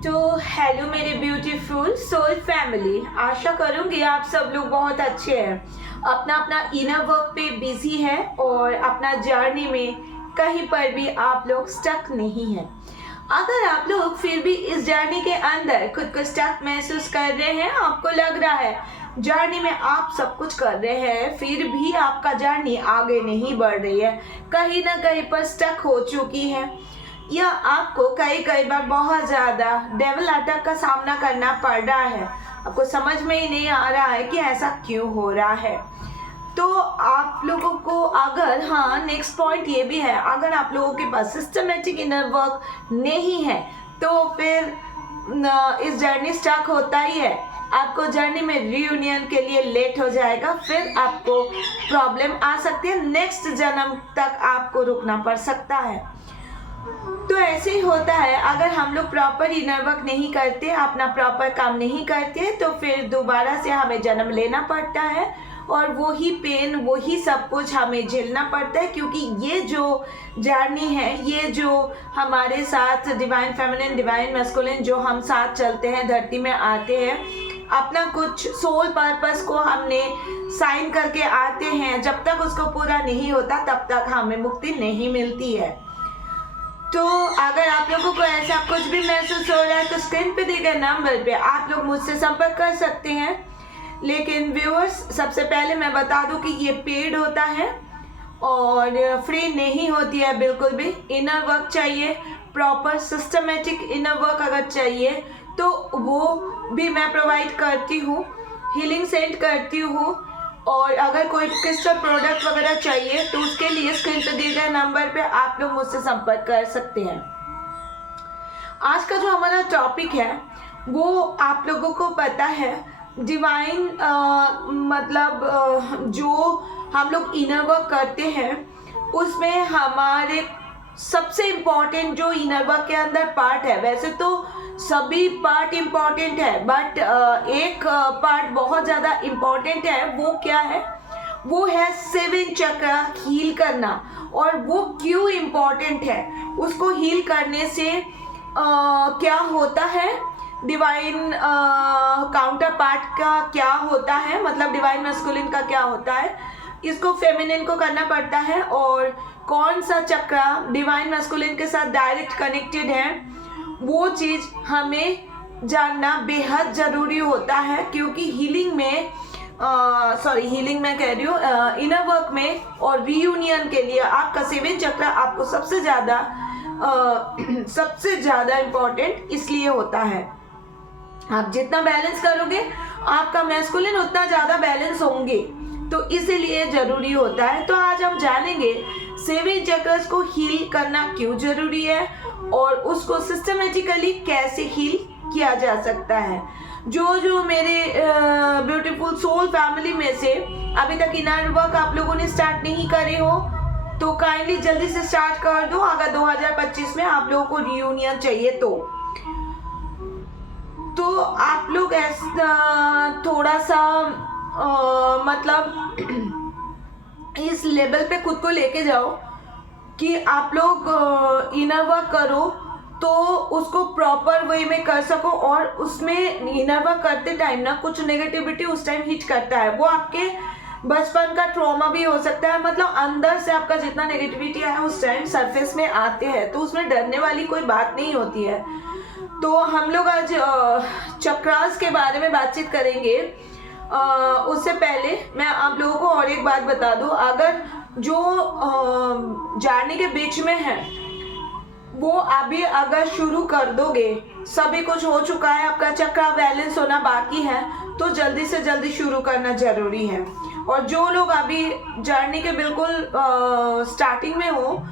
तो हेलो मेरे beautiful soul family, आशा करूंगी आप सब लोग बहुत अच्छे हैं, अपना अपना इनर वर्क पे बिजी है और अपना जर्नी में कहीं पर भी आप लोग स्टक नहीं है। अगर आप लोग फिर भी इस जर्नी के अंदर खुद को स्टक महसूस कर रहे हैं, आपको लग रहा है जर्नी में आप सब कुछ कर रहे हैं फिर भी आपका जर्नी आगे नहीं बढ़ रही है, कहीं ना कहीं पर स्टक हो चुकी है, या आपको कई बार बहुत ज़्यादा डेविल अटैक का सामना करना पड़ रहा है, आपको समझ में ही नहीं आ रहा है कि ऐसा क्यों हो रहा है। तो आप लोगों को अगर नेक्स्ट पॉइंट ये भी है, अगर आप लोगों के पास सिस्टमेटिक इनर वर्क नहीं है तो फिर इस जर्नी स्टक होता ही है, आपको जर्नी में रीयूनियन के लिए लेट हो जाएगा, फिर आपको प्रॉब्लम आ सकती है, नेक्स्ट जन्म तक आपको रुकना पड़ सकता है। तो ऐसे ही होता है, अगर हम लोग प्रॉपर इनर वर्क नहीं करते, अपना प्रॉपर काम नहीं करते, तो फिर दोबारा से हमें जन्म लेना पड़ता है और वही पेन वही सब कुछ हमें झेलना पड़ता है, क्योंकि ये जो जर्नी है, ये जो हमारे साथ डिवाइन फेमिनिन डिवाइन मैस्कुलिन जो हम साथ चलते हैं, धरती में आते हैं, अपना कुछ सोल पर्पस को हमने साइन करके आते हैं, जब तक उसको पूरा नहीं होता तब तक हमें मुक्ति नहीं मिलती है। तो अगर आप लोगों को ऐसा कुछ भी महसूस हो रहा है तो स्क्रीन पे दिए गए नंबर पे आप लोग मुझसे संपर्क कर सकते हैं। लेकिन व्यूअर्स, सबसे पहले मैं बता दूं कि ये पेड होता है और फ्री नहीं होती है बिल्कुल भी। इनर वर्क चाहिए, प्रॉपर सिस्टमेटिक इनर वर्क अगर चाहिए तो वो भी मैं प्रोवाइड करती हूँ, हीलिंग सेंड करती हूँ, और अगर कोई क्रिस्टल प्रोडक्ट वगैरह चाहिए तो उसके लिए स्क्रीन पर दिए गए नंबर पे आप लोग मुझसे संपर्क कर सकते हैं। आज का जो हमारा टॉपिक है वो आप लोगों को पता है, डिवाइन जो हम लोग इनर वर्क करते हैं उसमें हमारे सबसे इम्पॉर्टेंट जो इनर वर्क के अंदर पार्ट है, वैसे तो सभी पार्ट इम्पॉर्टेंट है बट एक पार्ट बहुत ज़्यादा इम्पॉर्टेंट है। वो क्या है? वो है 7 चक्र हील करना। और वो क्यों इम्पॉर्टेंट है? उसको हील करने से क्या होता है, डिवाइन काउंटर पार्ट का क्या होता है, मतलब डिवाइन मैस्कुलिन का क्या होता है, इसको फेमिनिन को करना पड़ता है, और कौन सा चक्र डिवाइन मैस्कुलिन के साथ डायरेक्ट कनेक्टेड है, वो चीज़ हमें जानना बेहद ज़रूरी होता है। क्योंकि हीलिंग में हीलिंग में कह रही हूँ, इनर वर्क में और रीयूनियन के लिए आपका 7 चक्र आपको सबसे ज़्यादा इम्पोर्टेंट इसलिए होता है। आप जितना बैलेंस करोगे आपका मैस्कुलिन उतना ज़्यादा बैलेंस होंगे, तो इसीलिए ज़रूरी होता है। तो आज हम जानेंगे 7 चक्रस को हील करना क्यों ज़रूरी है और उसको सिस्टमेटिकली कैसे हील किया जा सकता है। जो मेरे ब्यूटीफुल सोल फैमिली में से अभी तक इनर वर्क आप लोगों ने स्टार्ट नहीं करे हो तो काइंडली जल्दी से स्टार्ट कर दो, अगर 2025 में आप लोगों को रियूनियन चाहिए तो आप लोग ऐसा थोड़ा सा मतलब इस लेवल पे खुद को लेके जाओ कि आप लोग इनर वर्क करो तो उसको प्रॉपर वे में कर सको, और उसमें इनर वर्क करते टाइम ना कुछ नेगेटिविटी उस टाइम हिट करता है, वो आपके बचपन का ट्रॉमा भी हो सकता है, मतलब अंदर से आपका जितना नेगेटिविटी है उस टाइम सरफेस में आते हैं, तो उसमें डरने वाली कोई बात नहीं होती है। तो हम लोग आज चक्रास के बारे में बातचीत करेंगे। उससे पहले मैं आप लोगों को और एक बात बता दूं, अगर जो जर्नी के बीच में है वो अभी अगर शुरू कर दोगे, सभी कुछ हो चुका है, आपका चक्र बैलेंस होना बाकी है, तो जल्दी से जल्दी शुरू करना जरूरी है। और जो लोग अभी जर्नी के बिल्कुल स्टार्टिंग में हो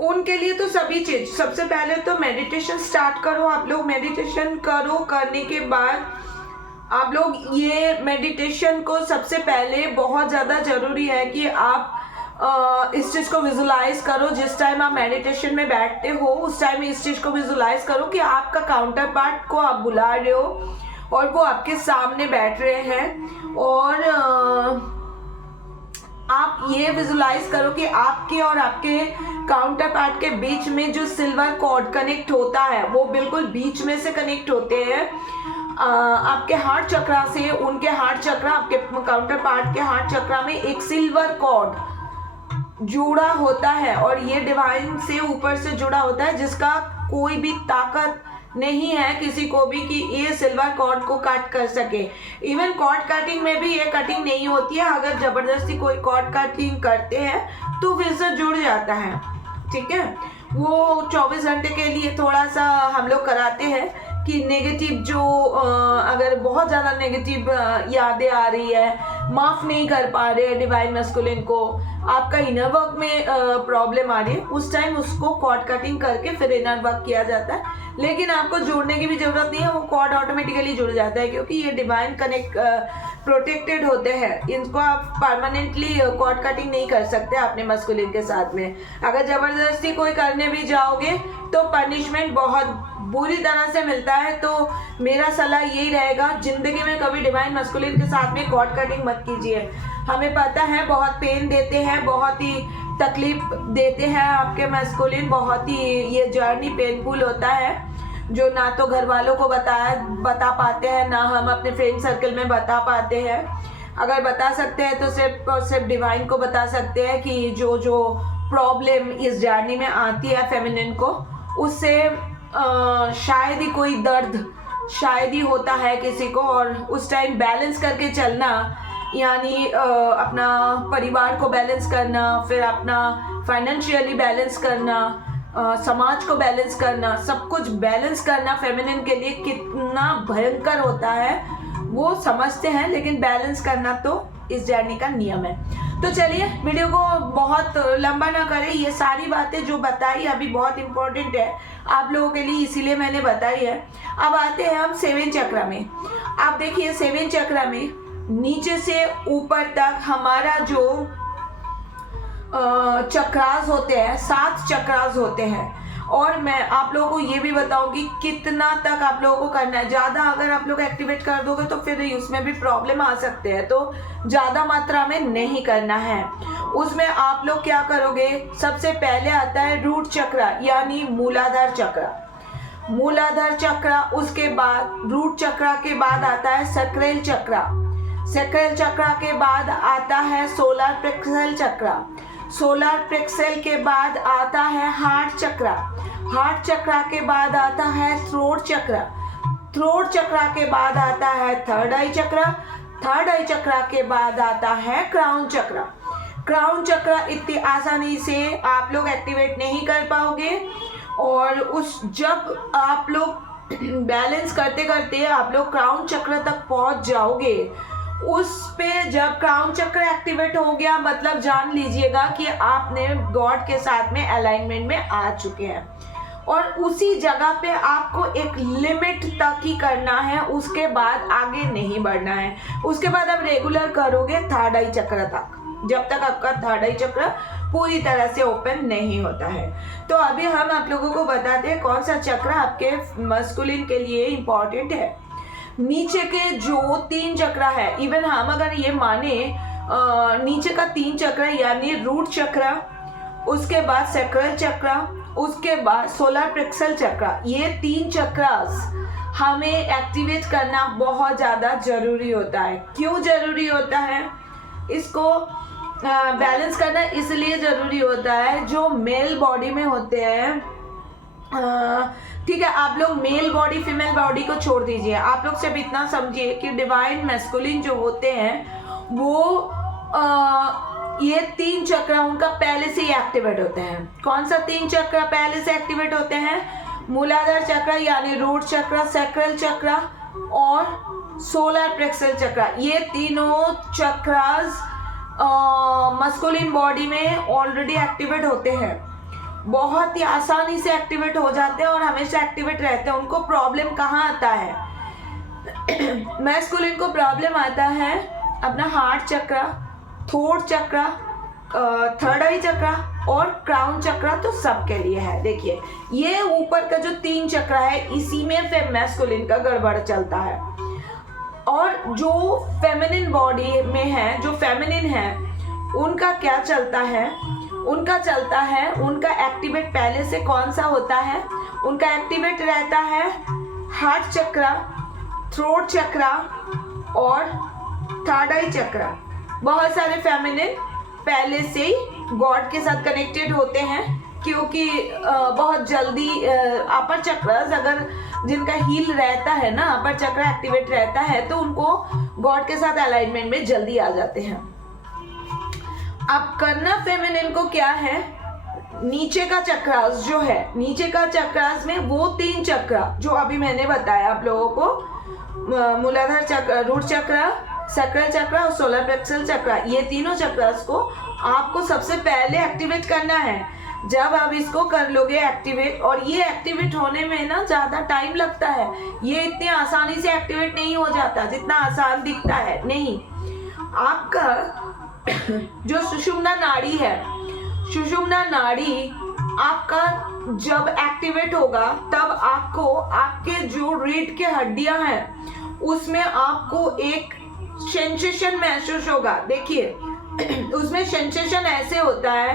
उनके लिए तो सभी चीज, सबसे पहले तो मेडिटेशन स्टार्ट करो। आप लोग मेडिटेशन करो, करने के बाद आप लोग ये मेडिटेशन को सबसे पहले बहुत ज़्यादा ज़रूरी है कि आप इस चीज़ को विजुलाइज करो। जिस टाइम आप मेडिटेशन में बैठते हो उस टाइम इस चीज़ को विजुलाइज करो कि आपका काउंटर पार्ट को आप बुला रहे हो और वो आपके सामने बैठ रहे हैं, और आप ये विजुलाइज करो कि आपके और आपके काउंटर पार्ट के बीच में जो सिल्वर कॉर्ड कनेक्ट होता है वो बिल्कुल बीच में से कनेक्ट होते हैं। आपके हार्ट चक्रा से उनके हार्ट चक्रा, आपके काउंटर पार्ट के हार्ट चक्रा में एक सिल्वर कॉर्ड जुड़ा होता है और ये डिवाइन से ऊपर से जुड़ा होता है, जिसका कोई भी ताकत नहीं है किसी को भी कि ये सिल्वर कॉर्ड को कट कर सके। इवन कॉर्ड कटिंग में भी ये कटिंग नहीं होती है, अगर जबरदस्ती कोई कॉर्ड कटिंग करते हैं तो फिर से जुड़ जाता है, ठीक है। वो 24 घंटे के लिए थोड़ा सा हम लोग कराते हैं कि नेगेटिव जो अगर बहुत ज़्यादा नेगेटिव यादें आ रही है, माफ़ नहीं कर पा रहे हैं डिवाइन मैस्कुलिन को, आपका इनर वर्क में प्रॉब्लम आ रही है, उस टाइम उसको कॉर्ड कटिंग करके फिर इनर वर्क किया जाता है। लेकिन आपको जोड़ने की भी ज़रूरत नहीं है, वो कॉर्ड ऑटोमेटिकली जुड़ जाता है, क्योंकि ये डिवाइन कनेक्ट प्रोटेक्टेड होते हैं। इनको आप परमानेंटली कॉर्ड कटिंग नहीं कर सकते अपने मस्कुलिन के साथ में। अगर ज़बरदस्ती कोई करने भी जाओगे तो पनिशमेंट बहुत बुरी तरह से मिलता है। तो मेरा सलाह यही रहेगा, ज़िंदगी में कभी डिवाइन मस्कुलिन के साथ में कॉर्ड कटिंग मत कीजिए। हमें पता है बहुत पेन देते हैं, बहुत ही तकलीफ देते हैं आपके मस्कुलिन, बहुत ही ये जर्नी पेनफुल होता है, जो ना तो घर वालों को बता पाते हैं, ना हम अपने फ्रेंड सर्कल में बता पाते हैं। अगर बता सकते हैं तो सिर्फ और सिर्फ डिवाइन को बता सकते हैं कि जो जो प्रॉब्लम इस जर्नी में आती है फेमिनिन को, उससे शायद ही कोई दर्द शायद ही होता है किसी को, और उस टाइम बैलेंस करके चलना, यानी अपना परिवार को बैलेंस करना, फिर अपना फाइनेंशियली बैलेंस करना, समाज को बैलेंस करना, सब कुछ बैलेंस करना फेमिनिन के लिए कितना भयंकर होता है वो समझते हैं, लेकिन बैलेंस करना तो इस जर्नी का नियम है। तो चलिए वीडियो को बहुत लंबा ना करें, ये सारी बातें जो बताई अभी बहुत इम्पोर्टेंट है आप लोगों के लिए, इसीलिए मैंने बताई है। अब आते हैं हम 7 चक्र में। आप देखिए 7 चक्र में नीचे से ऊपर तक हमारा जो चक्रास होते हैं, 7 चक्रास होते हैं, और मैं आप लोगों को ये भी बताऊंगी कितना तक आप लोगों को करना है। ज़्यादा अगर आप लोग एक्टिवेट कर दोगे तो फिर उसमें भी प्रॉब्लम आ सकते हैं, तो ज़्यादा मात्रा में नहीं करना है। उसमें आप लोग क्या करोगे, सबसे पहले आता है रूट चक्र यानी मूलाधार चक्र, मूलाधार चक्र, उसके बाद रूट चक्र के बाद आता है सैक्रल चक्र, सैक्रल चक्र के बाद आता है सोलर प्लेक्सस चक्र, सोलर प्लेक्सस के बाद आता है हार्ट चक्र, हार्ट चक्र के बाद आता है थ्रोट चक्र, थ्रोट चक्र के बाद आता है थर्ड आई चक्र, थर्ड आई चक्र के बाद आता है क्राउन चक्र। क्राउन चक्र इतनी आसानी से आप लोग एक्टिवेट नहीं कर पाओगे, और उस जब आप लोग बैलेंस करते करते आप लोग क्राउन चक्र तक पहुंच जाओगे, उस पे जब क्राउन चक्र एक्टिवेट हो गया मतलब जान लीजिएगा कि आपने गॉड के साथ में अलाइनमेंट में आ चुके हैं, और उसी जगह पे आपको एक लिमिट तक ही करना है, उसके बाद आगे नहीं बढ़ना है। उसके बाद आप रेगुलर करोगे थर्ड आई चक्र तक, जब तक आपका थर्ड आई चक्र पूरी तरह से ओपन नहीं होता है। तो अभी हम आप लोगों को बताते हैं कौन सा चक्र आपके मस्कुलिन के लिए इम्पॉर्टेंट है। नीचे के जो 3 चक्र है, इवन हम अगर ये माने नीचे का 3 चक्र यानी रूट चक्र, उसके बाद सैक्रल चक्र, उसके बाद सोलर प्लेक्सस चक्र, ये 3 चक्रास हमें एक्टिवेट करना बहुत ज़्यादा ज़रूरी होता है। क्यों ज़रूरी होता है? इसको बैलेंस करना इसलिए ज़रूरी होता है, जो मेल बॉडी में होते हैं, ठीक है, आप लोग मेल बॉडी फीमेल बॉडी को छोड़ दीजिए, आप लोग सिर्फ इतना समझिए कि डिवाइन मैस्कुलिन जो होते हैं वो ये 3 चक्र उनका पहले से ही एक्टिवेट होते हैं। कौन सा 3 चक्र पहले से एक्टिवेट होते हैं? मूलाधार चक्र यानी रूट चक्र, सैक्रल चक्र और सोलर प्लेक्सस चक्र। ये तीनों चक्रास मस्कुलिन बॉडी में ऑलरेडी एक्टिवेट होते हैं, बहुत ही आसानी से एक्टिवेट हो जाते हैं और हमेशा एक्टिवेट रहते हैं। उनको प्रॉब्लम कहाँ आता है? मैस्कुलिन को प्रॉब्लम आता है अपना हार्ट चक्र, थ्रोट चक्र, थर्ड आई चक्र और क्राउन चक्र, तो सबके लिए है। देखिए ये ऊपर का जो 3 चक्र है, इसी में फिर मैस्कुलिन का गड़बड़ चलता है, और जो फेमिनिन बॉडी में है, जो फेमिनिन है, उनका क्या चलता है? उनका चलता है, उनका एक्टिवेट पहले से कौन सा होता है? उनका एक्टिवेट रहता है हार्ट चक्रा, थ्रोट चक्रा और थर्ड आई चक्रा। बहुत सारे फेमिनिन पहले से ही गॉड के साथ कनेक्टेड होते हैं, क्योंकि बहुत जल्दी अपर चक्रस अगर जिनका हील रहता है ना, अपर चक्र एक्टिवेट रहता है, तो उनको गॉड के साथ अलाइनमेंट में जल्दी आ जाते हैं। अब करना फेमिनिन को क्या है? नीचे का चक्रास जो है, नीचे का चक्रास में वो 3 चक्र जो अभी मैंने बताया आप लोगों को, मूलाधार चक्र, रूट चक्र, सैक्रल चक्र और सोलर प्लेक्सस चक्र, ये तीनों चक्रास को आपको सबसे पहले एक्टिवेट करना है। जब आप इसको कर लोगे एक्टिवेट, और ये एक्टिवेट होने में ना ज़्यादा टाइम लगता है, ये इतने आसानी से एक्टिवेट नहीं हो जाता जितना आसान दिखता है। नहीं, आपका जो सुषुम्ना नाड़ी है, सुषुम्ना नाड़ी आपका जब एक्टिवेट होगा तब आपको आपके जो रीढ़ के हड्डियां हैं उसमें आपको एक सेंसेशन महसूस होगा। देखिए उसमें सेंसेशन ऐसे होता है,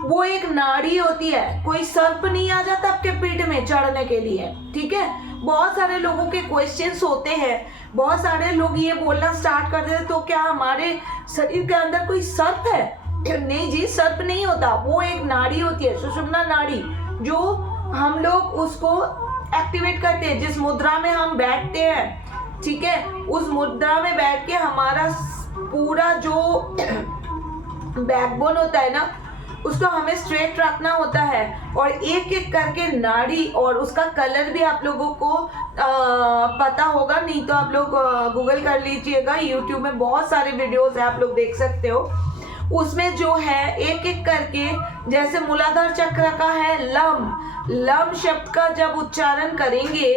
वो एक नाड़ी होती है, कोई सर्प नहीं आ जाता आपके पीठ में चढ़ने के लिए, ठीक है। बहुत सारे लोगों के क्वेश्चंस होते हैं, बहुत सारे लोग ये बोलना स्टार्ट कर देते, तो क्या हमारे शरीर के अंदर कोई सर्प है? नहीं जी, सर्प नहीं होता, वो एक नाड़ी होती है, सुषुम्ना नाड़ी, जो हम लोग उसको एक्टिवेट करते हैं। जिस मुद्रा में हम बैठते हैं, ठीक है, उस मुद्रा में बैठ के हमारा पूरा जो बैकबोन होता है ना, उसको हमें स्ट्रेट रखना होता है, और एक एक करके नाड़ी, और उसका कलर भी आप लोगों को पता होगा, नहीं तो आप लोग गूगल कर लीजिएगा, यूट्यूब में बहुत सारे वीडियोस है, आप लोग देख सकते हो। उसमें जो है एक एक करके, जैसे मूलाधार चक्र का है लम, लम शब्द का जब उच्चारण करेंगे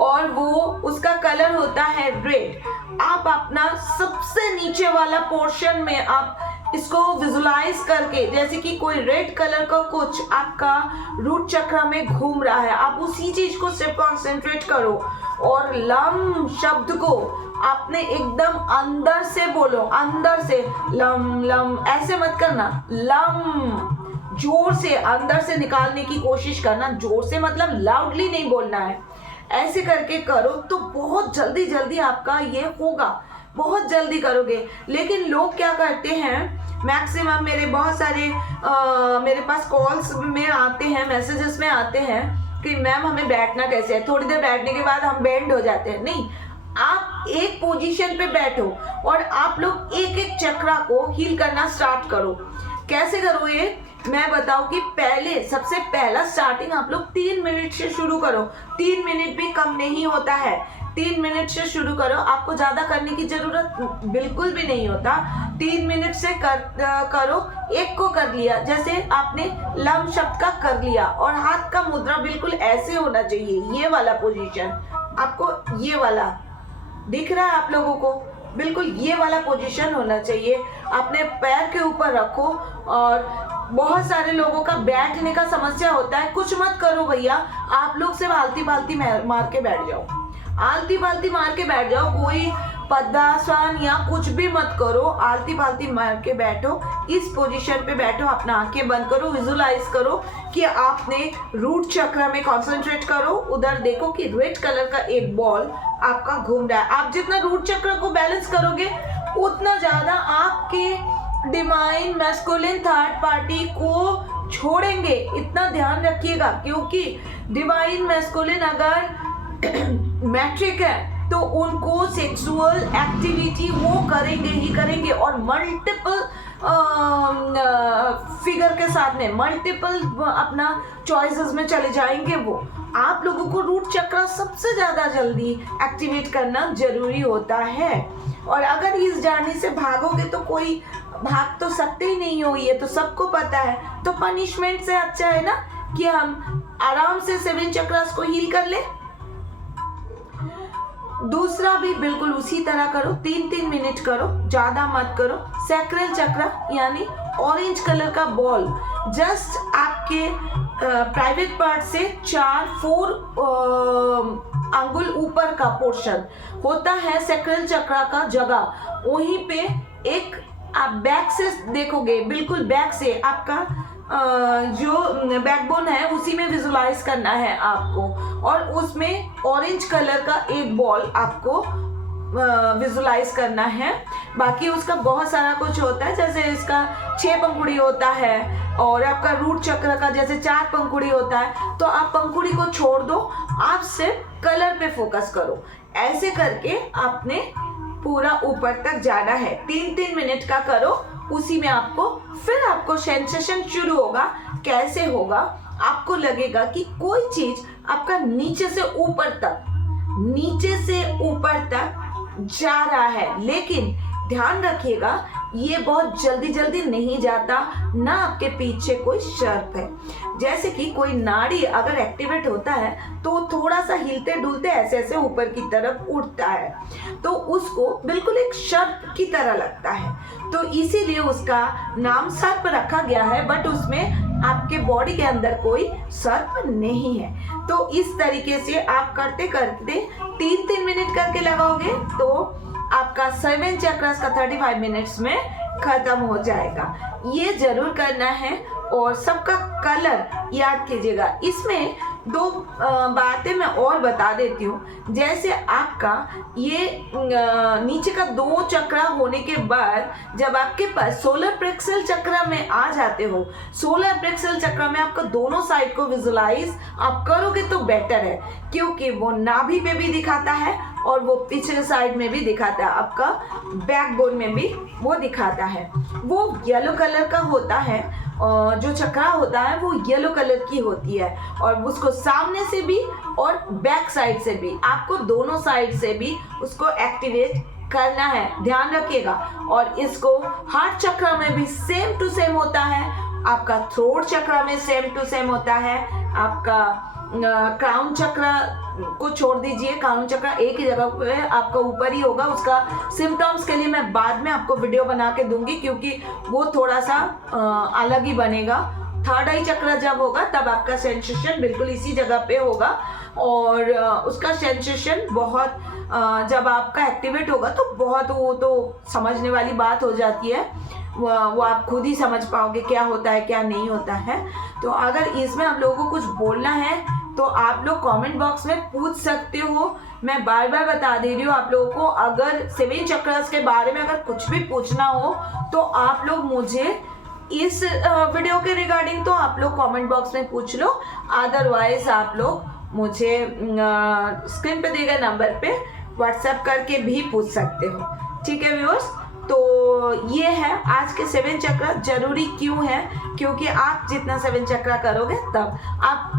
और वो उसका कलर होता है रेड, आप अपना सबसे नीचे वाला पोर्शन में आप इसको विजुलाइज करके, जैसे कि कोई रेड कलर का कुछ आपका रूट चक्र में घूम रहा है, आप उसी चीज को सिर्फ कॉन्सेंट्रेट करो, और लम शब्द को आपने एकदम अंदर से बोलो, अंदर से लम लम, ऐसे मत करना, लम जोर से अंदर से निकालने की कोशिश करना, जोर से मतलब लाउडली नहीं बोलना है, ऐसे करके करो तो बहुत जल्दी जल्दी आपका ये होगा, बहुत जल्दी करोगे। लेकिन लोग क्या करते हैं, मैक्सिमम मेरे बहुत सारे मेरे पास कॉल्स में आते हैं, मैसेजेस में आते हैं कि मैम हमें बैठना कैसे है, थोड़ी देर बैठने के बाद हम बेंड हो जाते हैं। नहीं, आप एक पोजीशन पे बैठो और आप लोग एक एक चक्रा को हील करना स्टार्ट करो। कैसे करो ये मैं बताऊं कि पहले सबसे पहला स्टार्टिंग आप लोग 3 मिनट से शुरू करो, 3 मिनट भी कम नहीं होता है, 3 मिनट से शुरू करो, आपको ज्यादा करने की जरूरत बिल्कुल भी नहीं होता। 3 मिनट से करो, एक को कर लिया, जैसे आपने लम शब्द का कर लिया, और हाथ का मुद्रा बिल्कुल ऐसे होना चाहिए, ये वाला पोजीशन, आपको ये वाला दिख रहा है आप लोगों को, बिल्कुल ये वाला पोजीशन होना चाहिए। अपने पैर के ऊपर रखो, और बहुत सारे लोगों का बैठने का समस्या होता है, कुछ मत करो भैया, आप लोग सिर्फ आलती पालती मार के बैठ जाओ, आलती पालती मार के बैठ जाओ, कोई पद्मासन या कुछ भी मत करो, आलती पालती मार के बैठो, इस पोजीशन पे बैठो, अपना आंखें बंद करो, विजुलाइज करो कि आपने रूट चक्र में कंसंट्रेट करो, उधर देखो कि रेड कलर का एक बॉल आपका घूम रहा है। आप जितना रूट चक्र को बैलेंस करोगे उतना ज्यादा आपके डिवाइन मैस्कुलिन थर्ड पार्टी को छोड़ेंगे, इतना ध्यान रखिएगा, क्योंकि डिवाइन मैस्कुलिन अगर मैट्रिक है तो उनको सेक्सुअल एक्टिविटी वो करेंगे ही करेंगे, और मल्टीपल फिगर के साथ में मल्टीपल अपना चॉइसेस में चले जाएंगे वो। आप लोगों को रूट चक्र सबसे ज़्यादा जल्दी एक्टिवेट करना जरूरी होता है, और अगर इस जर्नी से भागोगे तो कोई भाग तो सकते ही नहीं हो, ये तो सबको पता है। तो पनिशमेंट से अच्छा है ना कि हम आराम से 7 चक्रास को हील कर ले। दूसरा भी बिल्कुल उसी तरह करो, 3-3 मिनट करो, ज्यादा मत करो। सैक्रल चक्र यानी ऑरेंज कलर का बॉल जस्ट आपके प्राइवेट पार्ट से 4 अंगुल ऊपर का पोर्शन होता है सैक्रल चक्र का जगह, वहीं पे एक आप बैक से देखोगे, बिल्कुल बैक से आपका जो बैकबोन है उसी में विजुलाइज करना है आपको, और उसमें ऑरेंज कलर का एक बॉल आपको विजुलाइज करना है। बाकी उसका बहुत सारा कुछ होता है, जैसे इसका 6 पंखुड़ी होता है और आपका रूट चक्र का जैसे 4 पंखुड़ी होता है। तो आप पंखुड़ी को छोड़ दो, आप सिर्फ कलर पे फोकस करो। ऐसे करके आपने पूरा ऊपर तक जाना है। 3-3 मिनट का करो, उसी में आपको फिर आपको सेंसेशन शुरू होगा। कैसे होगा? आपको लगेगा कि कोई चीज आपका नीचे से ऊपर तक जा रहा है, लेकिन ध्यान रखिएगा ये बहुत जल्दी जल्दी नहीं जाता, ना आपके पीछे कोई शर्प है। जैसे कि कोई नाड़ी अगर एक्टिवेट होता है तो थोड़ा सा हिलते डुलते ऐसे ऐसे ऊपर की तरफ उठता है, तो उसको बिल्कुल एक सर्प की तरह लगता है। तो इसीलिए उसका नाम सर्प रखा गया है, बट उसमें आपके बॉडी के अंदर कोई सर्प नहीं है। तो इस तरीके से आप करते करते 3-3 मिनट करके लगाओगे तो आपका 7 चक्रास का 35 मिनट्स में खत्म हो जाएगा। ये जरूर करना है। और सबका कलर याद कीजिएगा। इसमें 2 बातें मैं और बता देती हूँ। जैसे आपका ये नीचे का 2 चक्र होने के बाद जब आपके पास सोलर प्लेक्सस चक्र में आ जाते हो, सोलर प्लेक्सस चक्र में आपका दोनों साइड को विजुलाइज आप करोगे तो बेटर है, क्योंकि वो नाभि पे भी दिखाता है और वो पिछले साइड में भी दिखाता है, आपका बैकबोन में भी वो दिखाता है। वो येलो कलर का होता है, जो चक्रा होता है वो येलो कलर की होती है, और उसको सामने से भी और बैक साइड से भी, आपको दोनों साइड से भी उसको एक्टिवेट करना है, ध्यान रखिएगा। और इसको हार्ट चक्र में भी सेम टू सेम होता है, आपका थ्रोट चक्र में सेम टू सेम होता है, आपका क्राउन चक्र को छोड़ दीजिए, क्राउन चक्र एक ही जगह पे आपका ऊपर ही होगा। उसका सिम्टम्स के लिए मैं बाद में आपको वीडियो बना के दूंगी, क्योंकि वो थोड़ा सा अलग ही बनेगा। थर्ड आई चक्र जब होगा तब आपका सेंसेशन बिल्कुल इसी जगह पे होगा, और उसका सेंसेशन बहुत जब आपका एक्टिवेट होगा तो बहुत, वो तो समझने वाली बात हो जाती है, वो आप खुद ही समझ पाओगे क्या होता है क्या नहीं होता है। तो अगर इसमें आप लोगों को कुछ बोलना है तो आप लोग कमेंट बॉक्स में पूछ सकते हो। मैं बार बार बता दे रही हूँ आप लोगों को, अगर 7 चक्रास के बारे में अगर कुछ भी पूछना हो तो आप लोग मुझे इस वीडियो के रिगार्डिंग तो आप लोग कमेंट बॉक्स में पूछ लो, अदरवाइज आप लोग मुझे स्क्रीन पे दिए गए नंबर पे व्हाट्सएप करके भी पूछ सकते हो। ठीक है व्यूअर्स, तो ये है आज के 7 चक्र जरूरी क्यों है, क्योंकि आप जितना 7 चक्र करोगे तब आप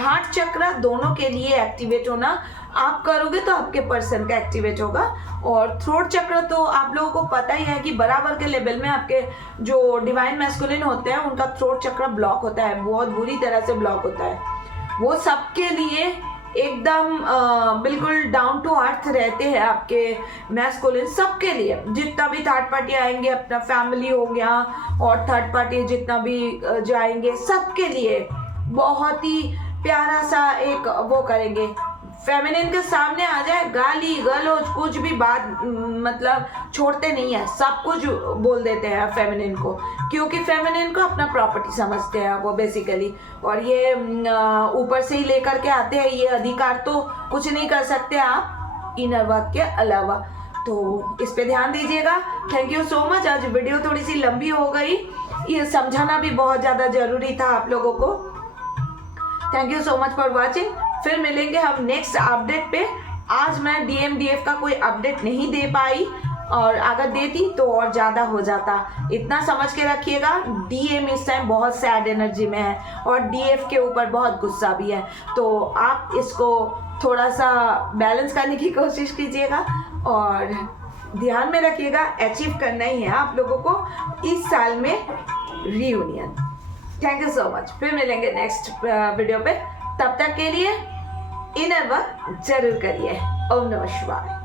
हार्ट चक्र दोनों के लिए एक्टिवेट होना आप करोगे तो आपके पर्सन का एक्टिवेट होगा। और थ्रोट चक्र तो आप लोगों को पता ही है कि बराबर के लेवल में आपके जो डिवाइन मैस्कुलिन होते हैं उनका थ्रोट चक्र ब्लॉक होता है, बहुत बुरी तरह से ब्लॉक होता है। वो सबके लिए एकदम बिल्कुल डाउन टू अर्थ रहते हैं आपके मैस्कुलिन, सबके लिए। जितना भी थर्ड पार्टी आएंगे, अपना फैमिली हो गया और थर्ड पार्टी जितना भी जाएंगे, सबके लिए बहुत ही प्यारा सा एक वो करेंगे। फेमिनिन के सामने आ जाए, गाली गलौज कुछ भी बात मतलब छोड़ते नहीं है, सब कुछ बोल देते हैं फेमिनिन को, क्योंकि फेमिनिन को अपना प्रॉपर्टी समझते हैं वो बेसिकली। और ये ऊपर से ही लेकर के आते हैं, ये अधिकार तो कुछ नहीं कर सकते आप इनर वर्क के अलावा। तो इस पे ध्यान दीजिएगा। Thank you so much. आज वीडियो थोड़ी सी लंबी हो गई, ये समझाना भी बहुत ज़्यादा ज़रूरी था आप लोगों को। Thank you so much for watching. फिर मिलेंगे हम नेक्स्ट अपडेट पे। आज मैं DMDF का कोई अपडेट नहीं दे पाई, और अगर देती तो और ज़्यादा हो जाता। इतना समझ के रखिएगा, DM इस टाइम बहुत सैड एनर्जी में है और DF के ऊपर बहुत गुस्सा भी है, तो आप इसको थोड़ा सा बैलेंस करने की कोशिश कीजिएगा और ध्यान में रखिएगा, अचीव करना ही है आप लोगों को इस साल में reunion. Thank you so much. फिर मिलेंगे नेक्स्ट वीडियो पे, तब तक के लिए इनर वर्क जरूर करिए। ओम नमः शिवाय।